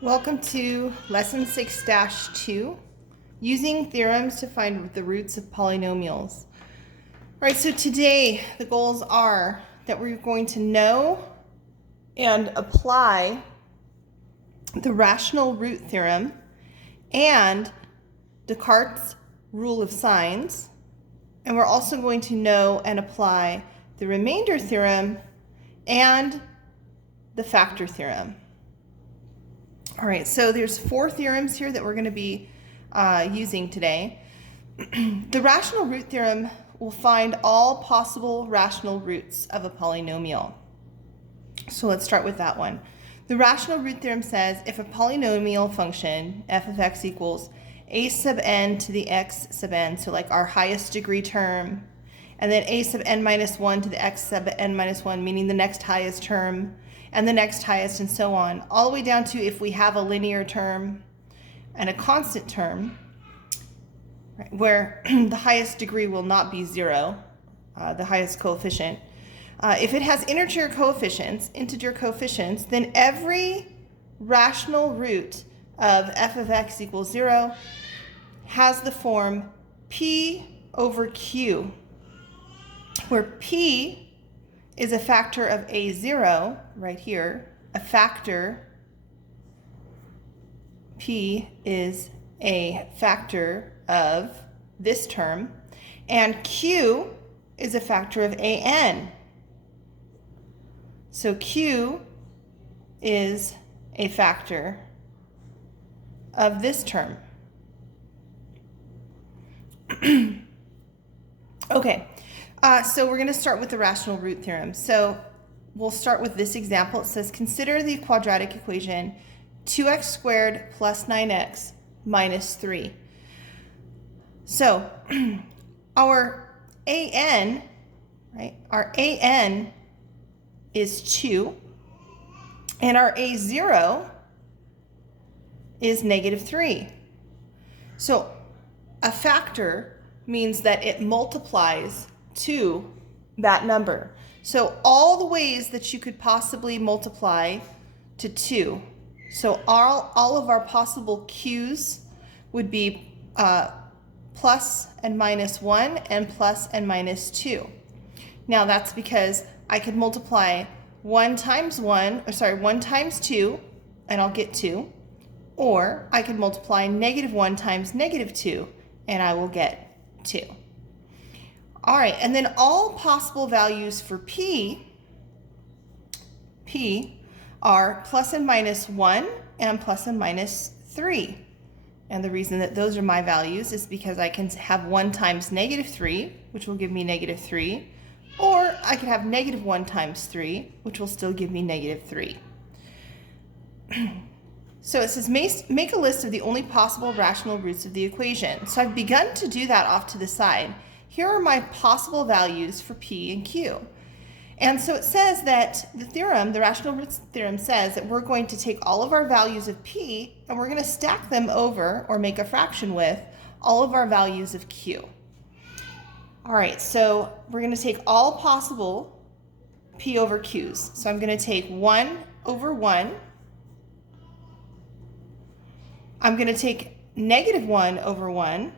Welcome to Lesson 6-2, using theorems to find the roots of polynomials. All right, so today the goals are that we're going to know and apply the rational root theorem and Descartes' rule of signs, and we're also going to know and apply the remainder theorem and the factor theorem. All right, so there's 4 theorems here that we're going to be using today. The rational root theorem will find all possible rational roots of a polynomial. So let's start with that one. The rational root theorem says if a polynomial function, f of x equals a sub n to the x sub n, so like our highest degree term, and then a sub n minus 1 to the x sub n minus 1, meaning the next highest term, and the next highest, and so on, all the way down to if we have a linear term and a constant term, right, where the highest degree will not be 0, the highest coefficient. If it has integer coefficients, then every rational root of f of x equals 0 has the form p over q, where p is a factor of a0 right here. A factor, p is a factor of this term, and q is a factor of an. So q is a factor of this term. Okay. So we're going to start with the rational root theorem. So we'll start with this example. It says, consider the quadratic equation 2x squared plus 9x minus 3. So our an, right, our an is 2, and our a0 is negative 3. So a factor means that it multiplies to that number. So all the ways that you could possibly multiply to 2. So all of our possible q's would be plus and minus 1 and plus and minus 2. Now that's because I could multiply 1 times 2 and I'll get 2. Or I could multiply negative 1 times negative 2 and I will get 2. All right, and then all possible values for p are plus and minus 1 and plus and minus 3. And the reason that those are my values is because I can have 1 times negative 3, which will give me negative 3, or I could have negative 1 times 3, which will still give me negative 3. So it says make a list of the only possible rational roots of the equation. So I've begun to do that off to the side. Here are my possible values for p and q. And so it says that the rational roots theorem says that we're going to take all of our values of p and we're going to stack them over, or make a fraction with, all of our values of q. All right, so we're going to take all possible p over q's. So I'm going to take 1 over 1. I'm going to take negative 1 over 1.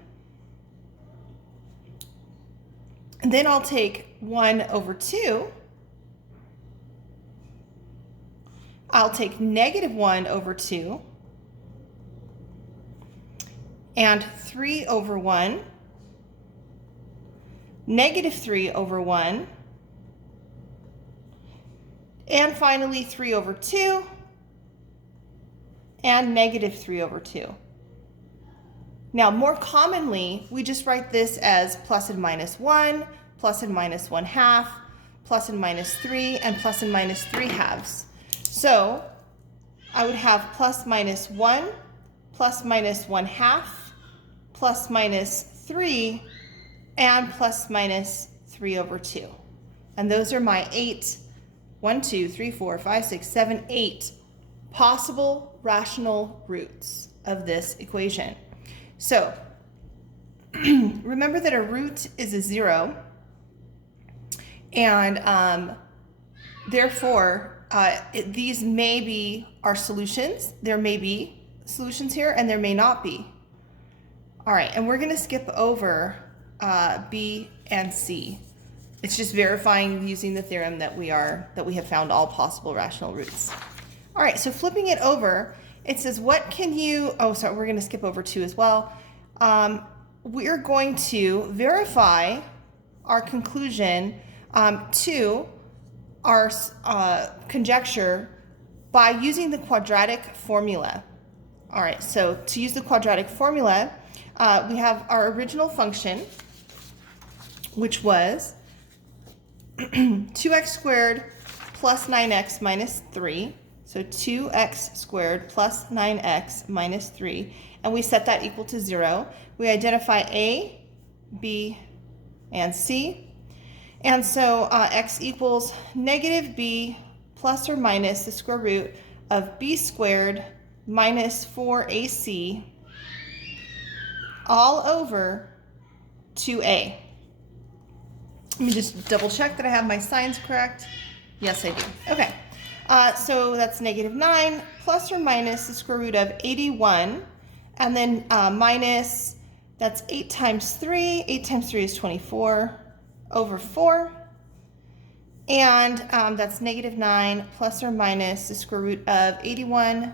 And then I'll take 1 over 2. I'll take negative 1 over 2. And 3 over 1. Negative 3 over 1. And finally 3 over 2. And negative 3 over 2. Now, more commonly, we just write this as plus and minus 1, plus and minus 1/2, plus and minus 3, and plus and minus 3/2. So I would have plus minus 1, plus minus 1/2, plus minus 3, and plus minus 3 over 2. And those are my 8 possible rational roots of this equation. So remember that a root is a 0, and therefore these may be our solutions. There may be solutions here and there may not be. All right, and we're gonna skip over B and C. It's just verifying using the theorem that we have found all possible rational roots. All right, so flipping it over, it says what can you, oh sorry, we're gonna skip over 2 as well. We're going to verify our conclusion to our conjecture by using the quadratic formula. All right, so to use the quadratic formula, we have our original function, which was 2x squared plus 9x minus 3. So 2x squared plus 9x minus 3. And we set that equal to 0. We identify A, B, and C. And so x equals negative b plus or minus the square root of b squared minus 4ac all over 2a. Let me just double check that I have my signs correct. Yes, I do. Okay, so that's negative 9 plus or minus the square root of 81, and then minus, that's 8 times 3. 8 times 3 is 24 over 4. And that's negative 9 plus or minus the square root of 81,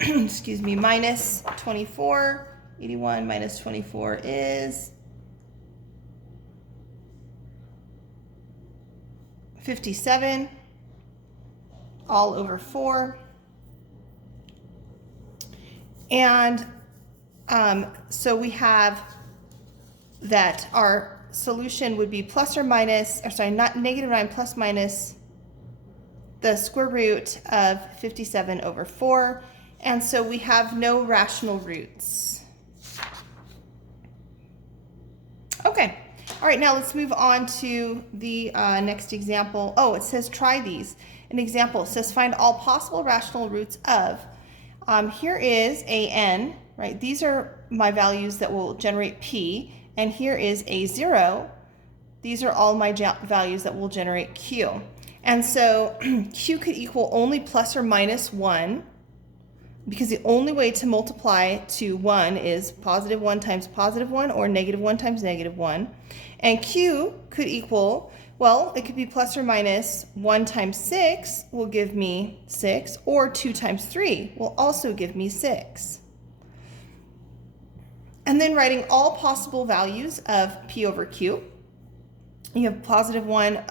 excuse me, minus 24. 81 minus 24 is 57, all over 4. And so we have that our solution would be plus or minus, or sorry, not negative 9 plus minus the square root of 57 over 4. And so we have no rational roots. Okay, all right, now let's move on to the next example. Oh, it says try these. An example says find all possible rational roots of. Here is a(n), right? These are my values that will generate p, and here is a0. These are all my values that will generate q. And so q could equal only plus or minus 1, because the only way to multiply to 1 is positive 1 times positive 1 or negative 1 times negative 1. And q could equal, well, it could be plus or minus 1 times 6 will give me 6, or 2 times 3 will also give me 6. And then writing all possible values of p over q. You have positive 1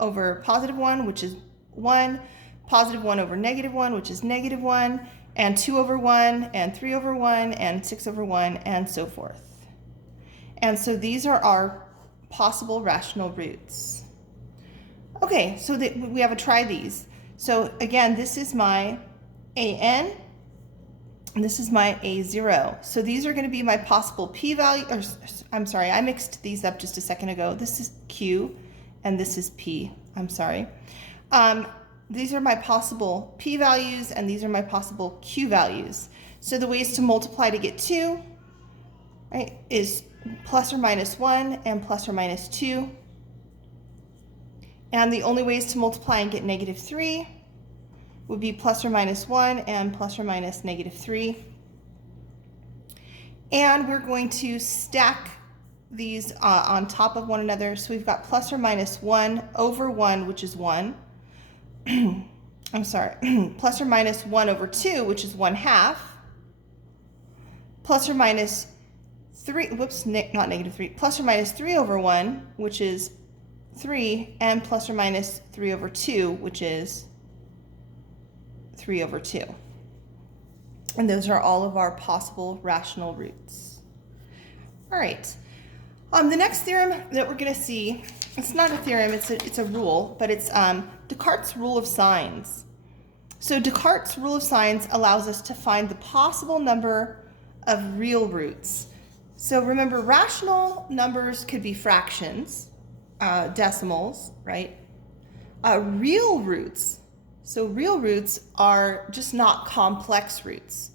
over positive 1, which is 1, positive 1 over negative 1, which is negative 1, and 2 over 1, and 3 over 1, and 6 over 1, and so forth. And so these are our possible rational roots. Okay, so we have a try these. So again, this is my a(n), and this is my a0. So these are going to be my possible p-value, or I'm sorry, I mixed these up just a second ago. This is q, and this is p. I'm sorry. These are my possible p-values, and these are my possible q-values. So the ways to multiply to get 2, right, is plus or minus 1 and plus or minus 2. And the only ways to multiply and get negative 3 would be plus or minus 1 and plus or minus negative 3. And we're going to stack these on top of one another. So we've got plus or minus 1 over 1, which is 1. I'm sorry, plus or minus 1 over 2, which is 1/2, plus or minus 3, whoops, not negative 3, plus or minus 3 over 1, which is 3, and plus or minus 3 over 2, which is 3 over 2. And those are all of our possible rational roots. All right, the next theorem that we're going to see, it's not a theorem, it's a rule, but it's Descartes' rule of signs. So Descartes' rule of signs allows us to find the possible number of real roots. So remember, rational numbers could be fractions, decimals, right? Real roots, so real roots are just not complex roots.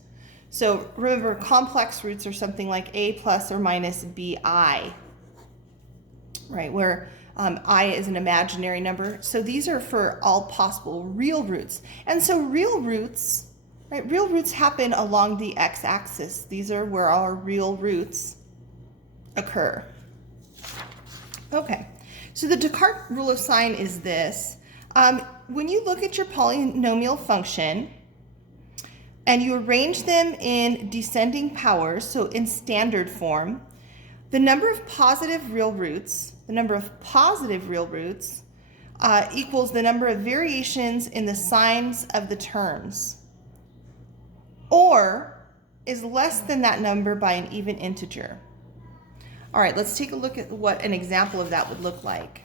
So remember, complex roots are something like a plus or minus bi, right? Where I is an imaginary number. So these are for all possible real roots. And so real roots, right? Real roots happen along the x-axis. These are where our real roots occur. Okay, so the Descartes rule of sign is this. When you look at your polynomial function and you arrange them in descending powers, so in standard form, the number of positive real roots equals the number of variations in the signs of the terms, or is less than that number by an even integer. All right, let's take a look at what an example of that would look like.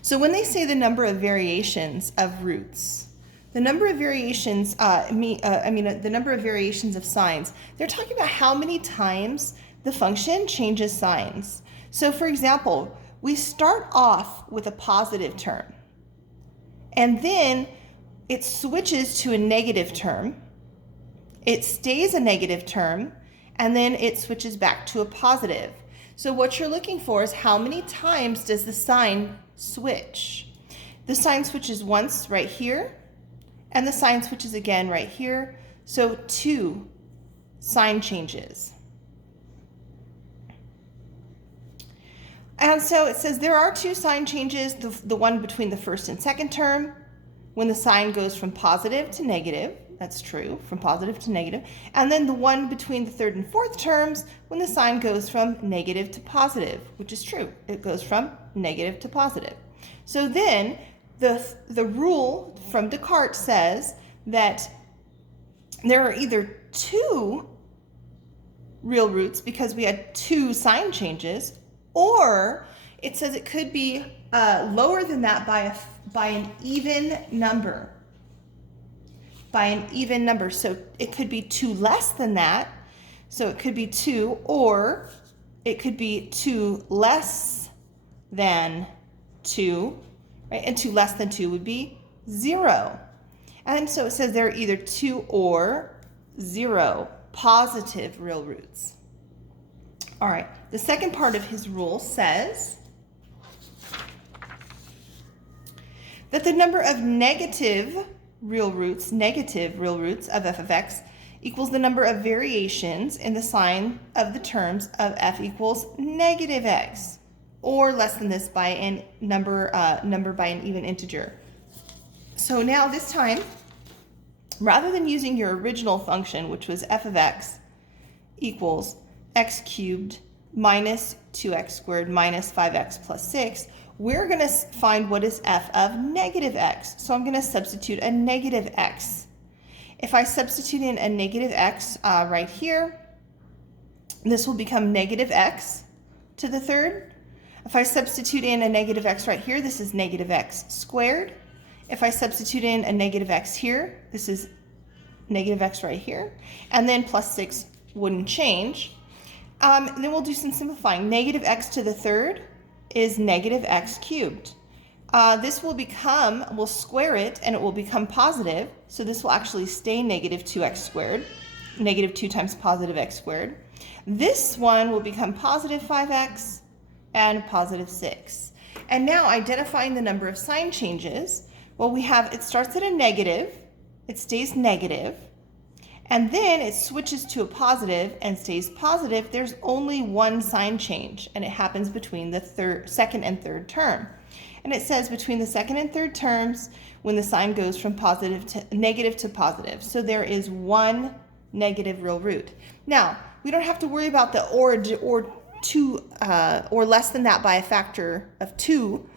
So when they say the number of variations of roots, the number of variations, the number of variations of signs, they're talking about how many times the function changes signs. So for example, we start off with a positive term, and then it switches to a negative term, it stays a negative term, and then it switches back to a positive. So what you're looking for is how many times does the sign switch? The sign switches once right here, and the sign switches again right here. So 2 sign changes. And so it says there are 2 sign changes, the one between the first and second term, when the sign goes from positive to negative. That's true, from positive to negative. And then the one between the third and fourth terms, when the sign goes from negative to positive, which is true. It goes from negative to positive. So then the rule from Descartes says that there are either 2 real roots because we had 2 sign changes, or it says it could be lower than that by an even number. By an even number. So it could be 2 less than that. So it could be 2, or it could be 2 less than 2, right? And 2 less than 2 would be 0. And so it says there are either 2 or 0 positive real roots. All right, the second part of his rule says that the number of negative real roots of f of x equals the number of variations in the sign of the terms of f equals negative x, or less than this by a number by an even integer. So now this time, rather than using your original function, which was f of x equals x cubed minus 2x squared minus 5x plus 6, we're going to find what is f of negative x. So I'm going to substitute a negative x. If I substitute in a negative x right here, this will become negative x to the third. If I substitute in a negative x right here, this is negative x squared. If I substitute in a negative x here, this is negative x right here. And then plus 6 wouldn't change. Then we'll do some simplifying. Negative x to the third is negative x cubed. This will become, we'll square it and it will become positive. So this will actually stay negative 2x squared, negative 2 times positive x squared. This one will become positive 5x and positive 6. And now identifying the number of sign changes, well, we have, it starts at a negative, it stays negative, and then it switches to a positive and stays positive. There's only one sign change, and it happens between the second and third term. And it says between the second and third terms when the sign goes from negative to positive. So there is one negative real root. Now, we don't have to worry about the or less than that by a factor of 2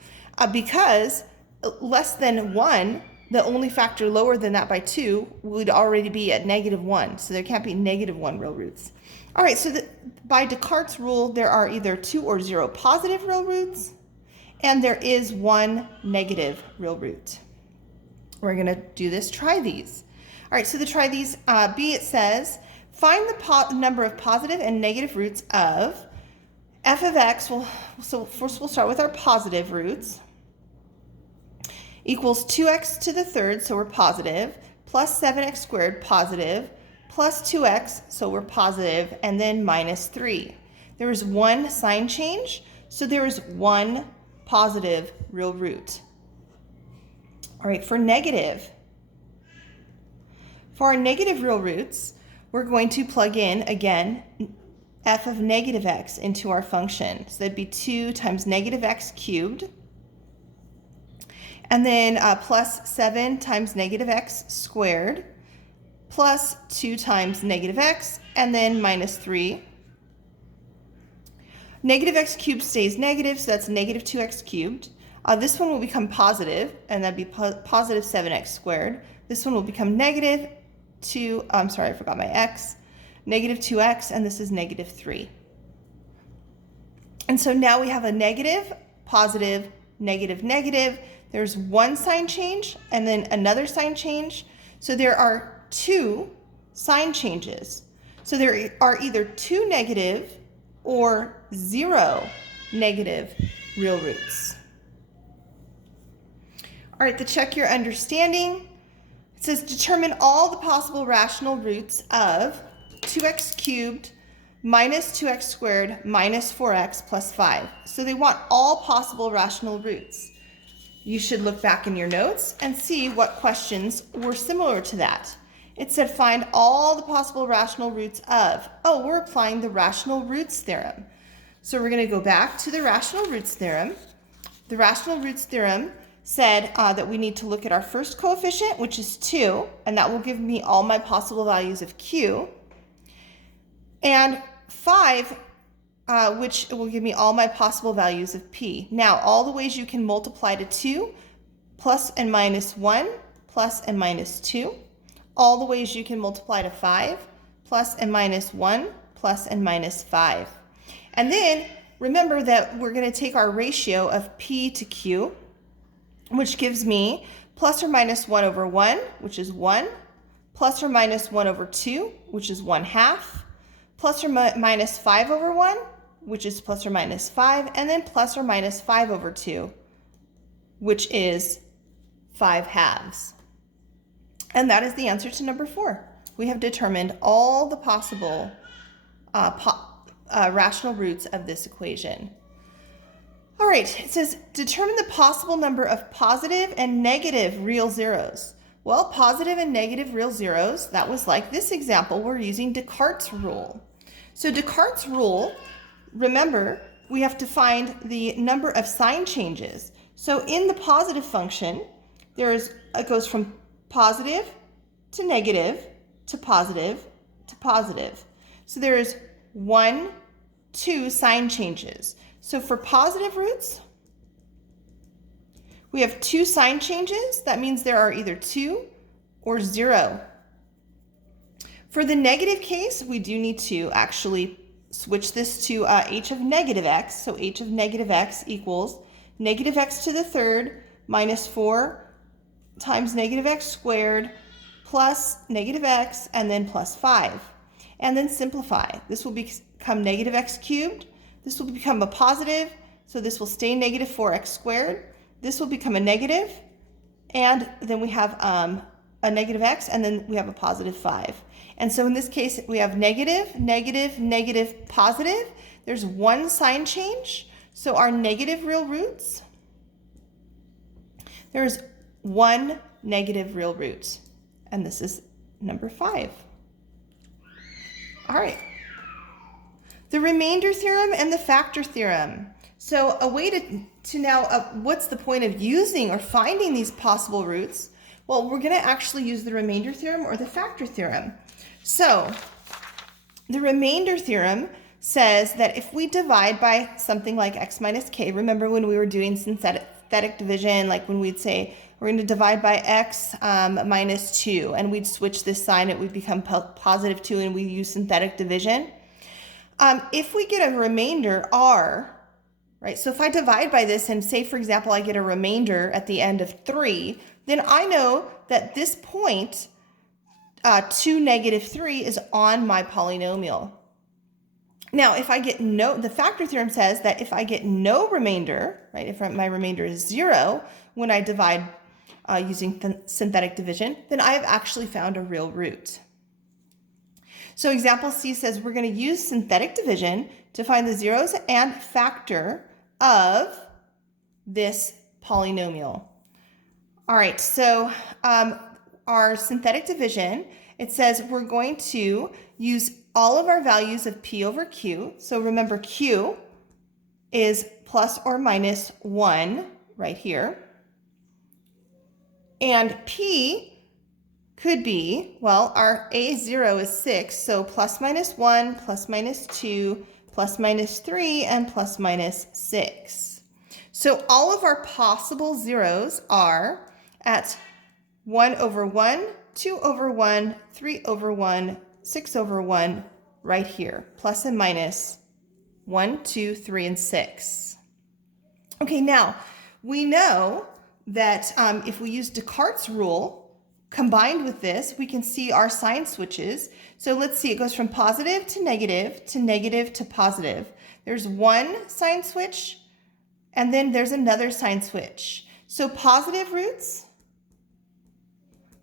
because less than 1, the only factor lower than that by 2 would already be at -1. So there can't be -1 real roots. All right, so by Descartes' rule, there are either 2 or 0 positive real roots, and there is 1 negative real root. We're going to do this, try these. All right, so to try these, B, it says, find the number of positive and negative roots of f of x. So first we'll start with our positive roots. Equals 2x to the third, so we're positive, plus 7x squared, positive, plus 2x, so we're positive, and then minus 3. There is one sign change, So there is one positive real root. All right, for our negative real roots, we're going to plug in, again, f of negative x into our function. So that'd be 2 times negative x cubed, and then plus 7 times negative x squared, plus 2 times negative x, and then minus 3. Negative x cubed stays negative, so that's negative 2x cubed. This one will become positive, and that'd be positive 7x squared. This one will become negative 2, I'm sorry, I forgot my x, negative 2x, and this is negative 3. And so now we have a negative, positive, negative, negative. There's one sign change and then another sign change. So there are 2 sign changes. So there are either 2 negative or 0 negative real roots. All right, to check your understanding, it says determine all the possible rational roots of 2x cubed minus 2x squared minus 4x plus 5. So they want all possible rational roots. You should look back in your notes and see what questions were similar to that. It said find all the possible rational roots of. Oh, we're applying the rational roots theorem. So we're going to go back to the rational roots theorem. The rational roots theorem said that we need to look at our first coefficient, which is 2, and that will give me all my possible values of q, and 5, which will give me all my possible values of p. Now, all the ways you can multiply to 2, plus and minus 1, plus and minus 2. All the ways you can multiply to 5, plus and minus 1, plus and minus 5. And then remember that we're going to take our ratio of p to q, which gives me plus or minus 1 over 1, which is 1, plus or minus 1 over 2, which is 1/2, plus or minus 5 over 1, which is plus or minus 5, and then plus or minus 5 over 2, which is 5/2. And that is the answer to number 4. We have determined all the possible rational roots of this equation. All right, it says determine the possible number of positive and negative real zeros. Well, positive and negative real zeros, that was like this example. We're using Descartes' rule. So Descartes' rule, remember, we have to find the number of sign changes. So in the positive function, it goes from positive to negative to positive to positive. So there is 1, 2 sign changes. So for positive roots, we have 2 sign changes. That means there are either 2 or 0. For the negative case, we do need to actually switch this to h of negative x. So h of negative x equals negative x to the third minus 4 times negative x squared plus negative x and then plus 5. And then simplify. This will become negative x cubed. This will become a positive, so this will stay negative 4x squared. This will become a negative, and then we have a negative x, and then we have a positive 5. And so in this case, we have negative, negative, negative, positive. There's one sign change. So our negative real roots, there's one negative real root, and this is number 5. All right. The remainder theorem and the factor theorem. So a way to now, what's the point of using or finding these possible roots? Well, we're going to actually use the remainder theorem or the factor theorem. So the remainder theorem says that if we divide by something like x minus k, remember when we were doing synthetic division, like when we'd say we're going to divide by x minus 2, and we'd switch this sign, it would become positive 2, and we use synthetic division. If we get a remainder r, right, so if I divide by this and say, for example, I get a remainder at the end of 3, then I know that this point, 2, negative 3, is on my polynomial. Now, if I get the factor theorem says that if I get no remainder, right, if my remainder is 0 when I divide using synthetic division, then I have actually found a real root. So example C says we're going to use synthetic division to find the zeros and factor of this polynomial. All right, so our synthetic division, it says we're going to use all of our values of p over q. So remember, q is plus or minus 1 right here. And p could be, well, our A0 is 6, so plus minus 1, plus minus 2, plus minus 3, and plus minus 6. So all of our possible zeros are at 1 over 1, 2 over 1, 3 over 1, 6 over 1, right here, plus and minus 1, 2, 3, and 6. Okay, now we know that if we use Descartes' rule, combined with this, we can see our sign switches. So let's see, it goes from positive to negative to positive. There's one sign switch, and then there's another sign switch. So positive roots,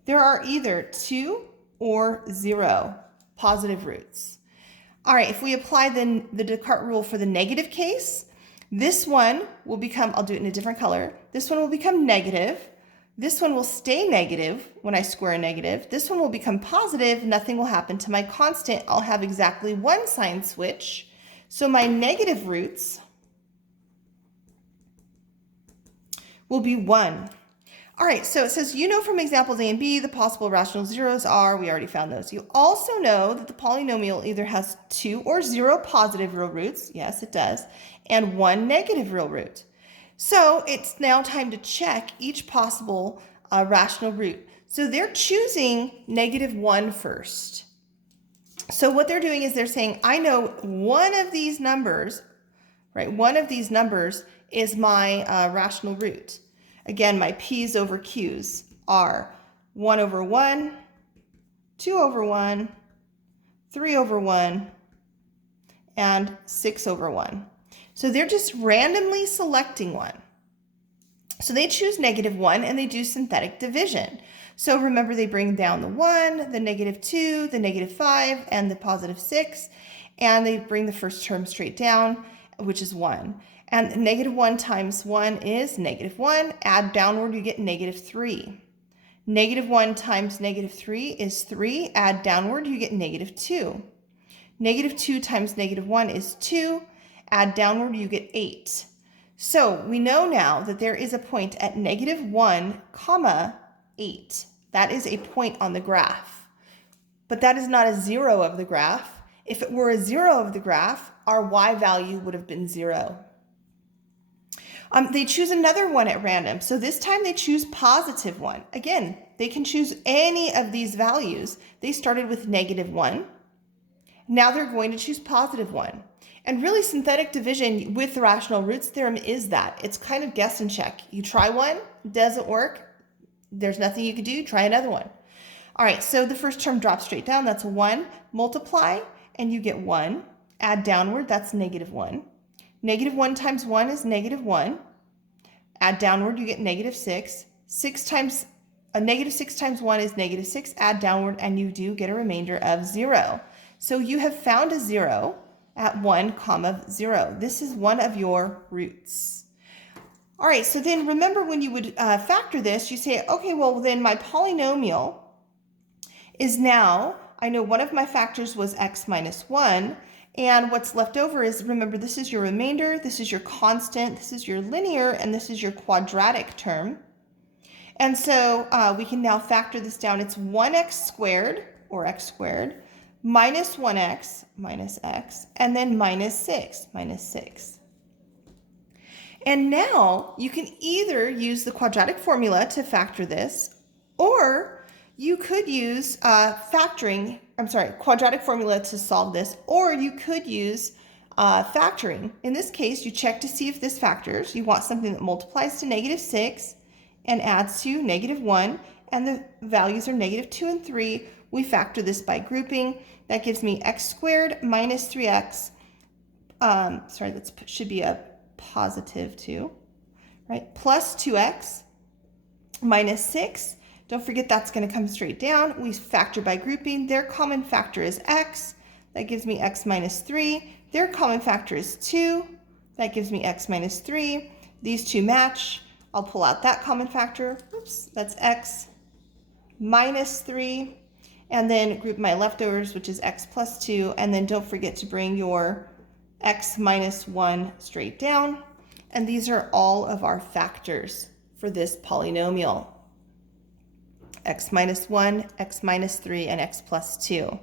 there are either 2 or 0 positive roots. All right, if we apply the Descartes rule for the negative case, this one will become, I'll do it in a different color, this one will become negative. This one will stay negative when I square a negative. This one will become positive. Nothing will happen to my constant. I'll have exactly one sign switch. So my negative roots will be 1. All right, so it says, you know from examples A and B, the possible rational zeros are, we already found those. You also know that the polynomial either has 2 or 0 positive real roots. Yes, it does. And 1 negative real root. So it's now time to check each possible rational root. So they're choosing -1 first. So what they're doing is they're saying, I know one of these numbers, right? One of these numbers is my rational root. Again, my p's over q's are 1 over 1, 2 over 1, 3 over 1, and 6 over 1. So they're just randomly selecting one. So they choose -1 and they do synthetic division. So remember, they bring down the 1, the -2, the -5, and the +6, and they bring the first term straight down, which is 1. And -1 times 1 is -1. Add downward, you get -3. -1 times -3 is 3. Add downward, you get -2. -2 times -1 is 2. Add downward, you get 8. So we know now that there is a point at -1, 8. That is a point on the graph. But that is not a 0 of the graph. If it were a 0 of the graph, our y value would have been 0. They choose another one at random. So this time they choose +1. Again, they can choose any of these values. They started with -1. Now they're going to choose +1. And really, synthetic division with the rational roots theorem is that. It's kind of guess and check. You try one, doesn't work, there's nothing you can do, try another one. All right, so the first term drops straight down, that's 1. Multiply, and you get 1. Add downward, that's -1. -1 times 1 is -1. Add downward, you get -6. -6 times 1 is -6. Add downward, and you do get a remainder of 0. So you have found a 0 at 1, 0. This is one of your roots. All right, so then remember when you would factor this, you say, okay, well then my polynomial is now, I know one of my factors was x minus 1, and what's left over is, remember, this is your remainder, this is your constant, this is your linear, and this is your quadratic term. And so we can now factor this down. It's 1x squared, or x squared, minus 1x, minus x, and then minus 6, minus 6. And now you can either use the quadratic formula to factor this, or you could use quadratic formula to solve this, or you could use factoring. In this case, you check to see if this factors. You want something that multiplies to -6 and adds to -1, and the values are -2 and 3. We factor this by grouping. That gives me x squared minus 3x. That should be a +2, right? Plus 2x minus 6. Don't forget that's going to come straight down. We factor by grouping. Their common factor is x. That gives me x minus 3. Their common factor is 2. That gives me x minus 3. These two match. I'll pull out that common factor. Oops, that's x minus 3. And then group my leftovers, which is x plus 2. And then don't forget to bring your x minus 1 straight down. And these are all of our factors for this polynomial. X minus 1, x minus 3, and x plus 2. All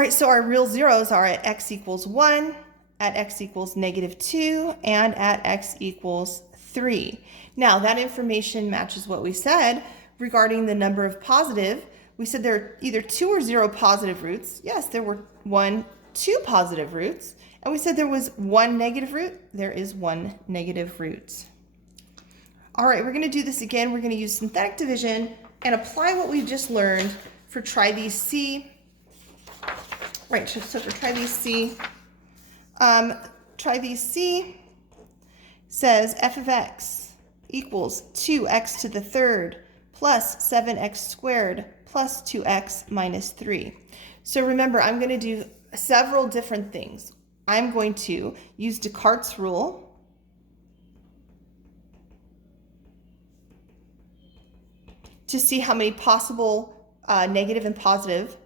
right, so our real zeros are at x equals 1, at x equals negative 2, and at x equals 3. Now, that information matches what we said regarding the number of positive. We said there are either 2 or 0 positive roots. Yes, there were 2 positive roots. And we said there was 1 negative root. There is 1 negative root. All right, we're going to do this again. We're going to use synthetic division and apply what we've just learned for try these C. Right, so for try these C, says f of x equals 2x to the third plus 7x squared plus 2x minus 3. So remember, I'm going to do several different things. I'm going to use Descartes' rule to see how many possible negative and positive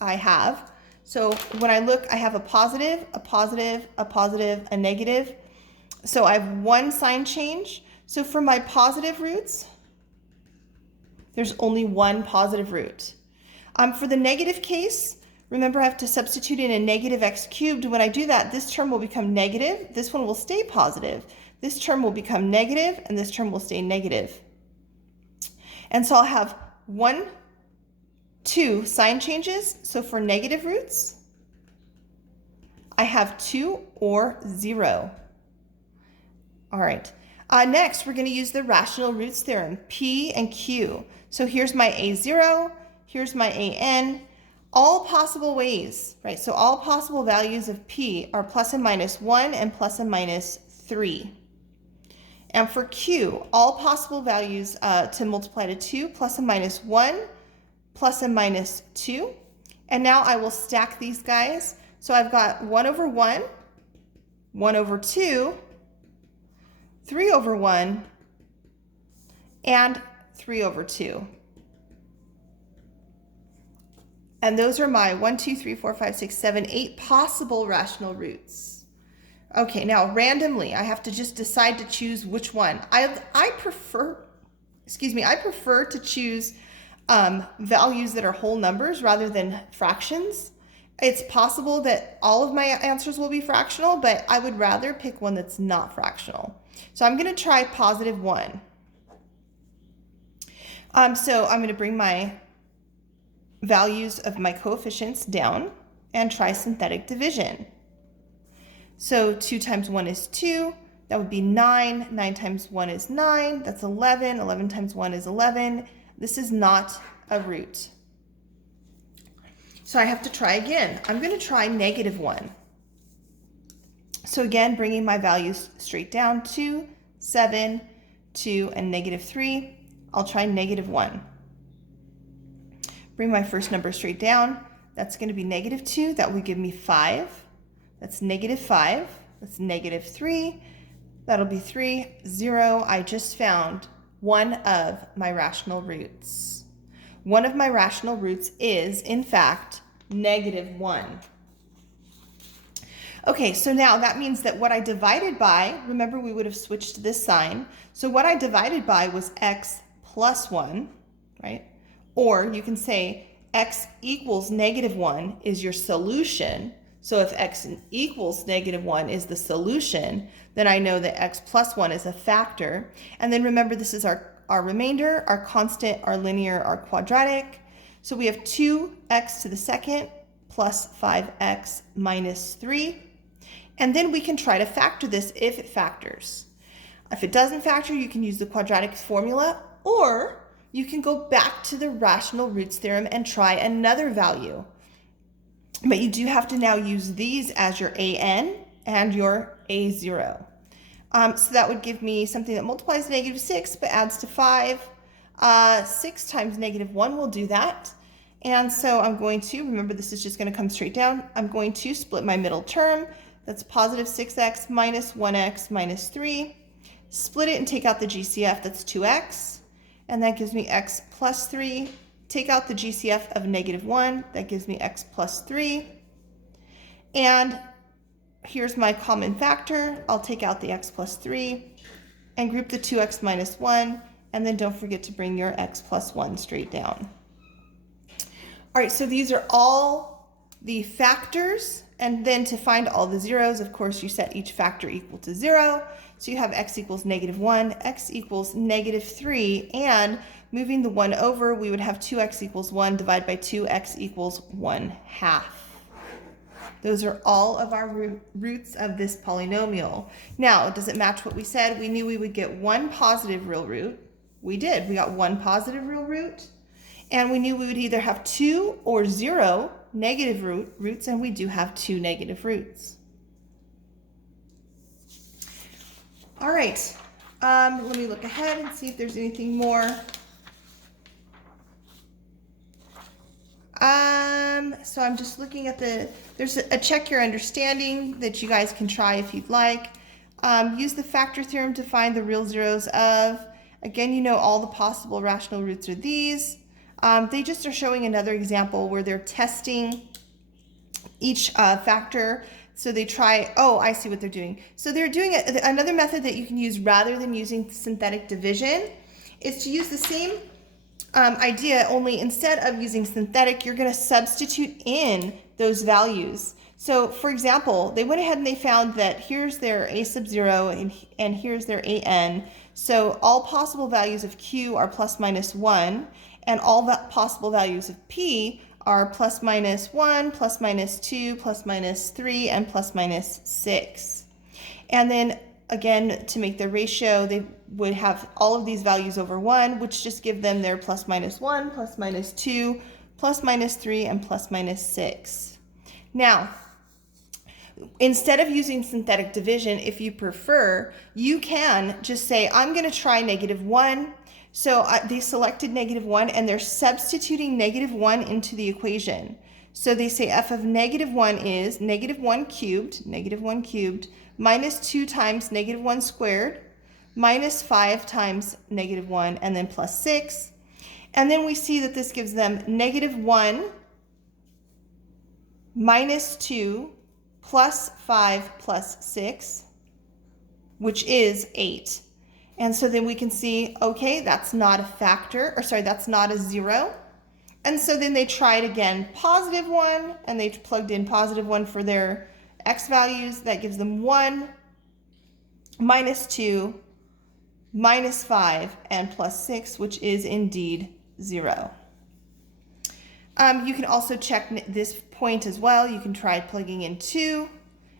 I have. So when I look, I have a positive, a positive, a positive, a negative. So I have one sign change. So for my positive roots, there's only one positive root. For the negative case, remember I have to substitute in a negative x cubed. When I do that, this term will become negative. This one will stay positive. This term will become negative, and this term will stay negative. And so I'll have 1, 2 sign changes. So for negative roots, I have 2 or 0. All right. Next, we're going to use the rational roots theorem, P and Q. So here's my A0, here's my AN. All possible ways, right? So all possible values of P are plus and minus 1 and plus and minus 3. And for Q, all possible values to multiply to 2, plus and minus 1, plus and minus 2. And now I will stack these guys. So I've got 1 over 1, 1 over 2, 3 over 1, and 3 over 2. And those are my 1, 2, 3, 4, 5, 6, 7, 8 possible rational roots. Okay, now randomly, I have to just decide to choose which one. I prefer to choose values that are whole numbers rather than fractions. It's possible that all of my answers will be fractional, but I would rather pick one that's not fractional. So I'm going to try positive 1. So I'm going to bring my values of my coefficients down and try synthetic division. So 2 times 1 is 2. That would be 9. 9 times 1 is 9. That's 11. 11 times 1 is 11. This is not a root. So I have to try again. I'm going to try negative 1. So again, bringing my values straight down, 2, 7, 2, and negative 3. I'll try negative 1. Bring my first number straight down. That's going to be negative 2. That would give me 5. That's negative 5. That's negative 3. That'll be 3, 0. I just found one of my rational roots. One of my rational roots is, in fact, negative 1. Okay, so now that means that what I divided by, remember we would have switched this sign. So what I divided by was x plus 1, right? Or you can say x equals negative 1 is your solution. So if x equals negative 1 is the solution, then I know that x plus 1 is a factor. And then remember, this is our remainder, our constant, our linear, our quadratic. So we have 2x to the second plus 5x minus 3. And then we can try to factor this if it factors. If it doesn't factor, you can use the quadratic formula, or you can go back to the rational roots theorem and try another value. But you do have to now use these as your AN and your A0. So that would give me something that multiplies to negative 6 but adds to 5. 6 times negative 1 will do that. And so I'm going to, remember this is just going to come straight down, I'm going to split my middle term. that's positive 6x minus 1x minus 3. Split it and take out the GCF, that's 2x. And that gives me x plus 3. Take out the GCF of negative 1, that gives me x plus 3. And here's my common factor. I'll take out the x plus 3 and group the 2x minus 1. And then don't forget to bring your x plus 1 straight down. All right, so these are all the factors. And then to find all the zeros, of course, you set each factor equal to 0. So you have x equals negative 1, x equals negative 3, and moving the 1 over, we would have 2x equals 1 divided by 2, x equals 1/2. Those are all of our roots of this polynomial. Now, does it match what we said? We knew we would get one positive real root. We did. We got one positive real root. And we knew we would either have 2 or 0 negative roots, and we do have 2 negative roots. All right, let me look ahead and see if there's anything more. So I'm just looking at there's a check your understanding that you guys can try if you'd like. Use the factor theorem to find the real zeros of, again, you know all the possible rational roots are these. They just are showing another example where they're testing each factor. So they try, oh, I see what they're doing. So they're doing another method that you can use rather than using synthetic division is to use the same idea, only instead of using synthetic, you're going to substitute in those values. So for example, they went ahead and they found that here's their a sub 0 and here's their an. So all possible values of q are plus minus 1, and all the possible values of p are plus minus 1, plus minus 2, plus minus 3, and plus minus 6. And then again, to make the ratio, they would have all of these values over 1, which just give them their plus minus 1, plus minus 2, plus minus 3, and plus minus 6. Now, instead of using synthetic division, if you prefer, you can just say, I'm going to try negative 1. So they selected negative 1, and they're substituting negative 1 into the equation. So they say f of negative 1 is negative 1 cubed, minus 2 times negative 1 squared, minus 5 times negative 1, and then plus 6. And then we see that this gives them negative 1 minus 2 plus 5 plus 6, which is 8. And so then we can see, okay, that's not a factor, or sorry, that's not a 0. And so then they tried again, positive 1, and they plugged in positive 1 for their x values. That gives them 1, minus 2, minus 5, and plus 6, which is indeed 0. You can also check this point as well. You can try plugging in 2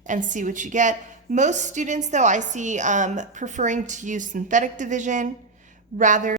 and see what you get. Most students, though, I see preferring to use synthetic division rather